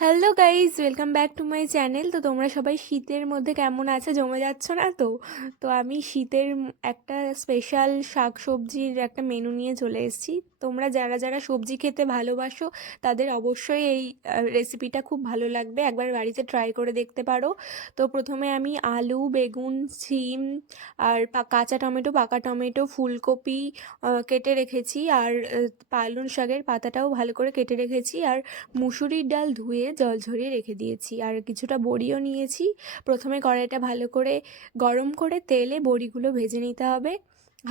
Hello guys, welcome back to my channel. তো তোমরা সবাই শীতের মধ্যে কেমন আছে, জমে যাচ্ছ না তো? তো আমি শীতের একটা স্পেশাল শাক সবজির একটা মেনু নিয়ে চলে এসেছি। তোমরা যারা যারা সবজি খেতে ভালোবাসো তাদের অবশ্যই এই রেসিপিটা খুব ভালো লাগবে, একবার বাড়িতে ট্রাই করে দেখতে পারো। তো প্রথমে আমি আলু, বেগুন, সিম আর কাঁচা টমেটো, পাকা টমেটো, ফুলকপি কেটে রেখেছি, আর পালং শাকের পাতাটাও ভালো করে কেটে রেখেছি, আর মুসুরির ডাল ধুয়ে জল ঝরিয়ে রেখে দিয়েছি, আর কিছুটা বড়িও নিয়েছি। প্রথমে কড়াইটা ভালো করে গরম করে তেলে বড়িগুলো ভেজে নিতে হবে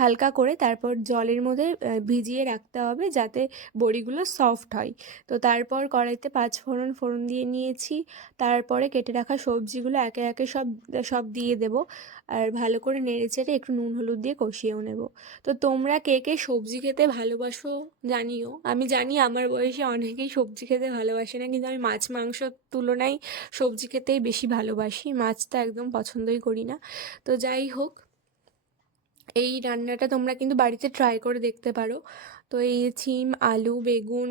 হালকা করে, তারপর জলের মধ্যে ভিজিয়ে রাখতে হবে যাতে বড়িগুলো সফট হয়। তো তারপর কড়াইতে পাঁচফোড়ন ফোড়ন দিয়ে নিয়েছি, তারপরে কেটে রাখা সবজিগুলো একে একে সব সব দিয়ে দেব, আর ভালো করে নেড়েচেড়ে একটু নুন হলুদ দিয়ে কষিয়েও নেব। তো তোমরা কে কে সবজি খেতে ভালোবাসো জানিও। আমি জানি আমার বয়সে অনেকেই সবজি খেতে ভালোবাসে না, কিন্তু আমি মাছ মাংসর তুলনায় সবজি খেতেই বেশি ভালোবাসি, মাছটা একদম পছন্দই করি না। তো যাই হোক, এই রান্নাটা তোমরা কিন্তু বাড়িতে ট্রাই করে দেখতে পারো। তো এই সিম, আলু, বেগুন,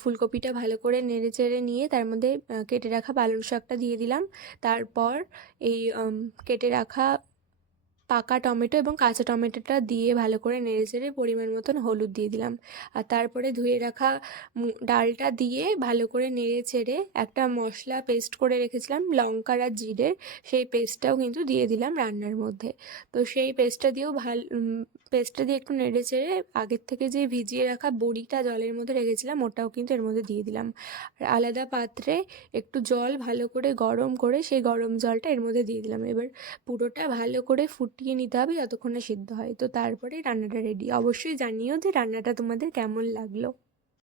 ফুলকপিটা ভালো করে নেড়ে চেড়ে নিয়ে তার মধ্যে কেটে রাখা পালং শাকটা দিয়ে দিলাম। তারপর এই কেটে রাখা পাকা টমেটো এবং কাঁচা টমেটোটা দিয়ে ভালো করে নেড়েচেড়ে পরিমাণ মতন হলুদ দিয়ে দিলাম। আর তারপরে ধুয়ে রাখা ডালটা দিয়ে ভালো করে নেড়েচেড়ে একটা মশলা পেস্ট করে রেখেছিলাম লঙ্কার আর জিরের, সেই পেস্টটাও কিন্তু দিয়ে দিলাম রান্নার মধ্যে। তো সেই পেস্টটা দিয়েও পেস্টটা দিয়ে একটু নেড়েচেড়ে আগের থেকে যে ভিজিয়ে রাখা বড়িটা জলের মধ্যে রেখেছিলাম ওটাও কিন্তু এর মধ্যে দিয়ে দিলাম। আর আলাদা পাত্রে একটু জল ভালো করে গরম করে সেই গরম জলটা এর মধ্যে দিয়ে দিলাম। এবার পুরোটা ভালো করে ফুটিয়ে নিতে হবে যতক্ষণ না সিদ্ধ হয়। তো তারপরে রান্নাটা রেডি। অবশ্যই জানিও যে রান্নাটা তোমাদের কেমন লাগলো।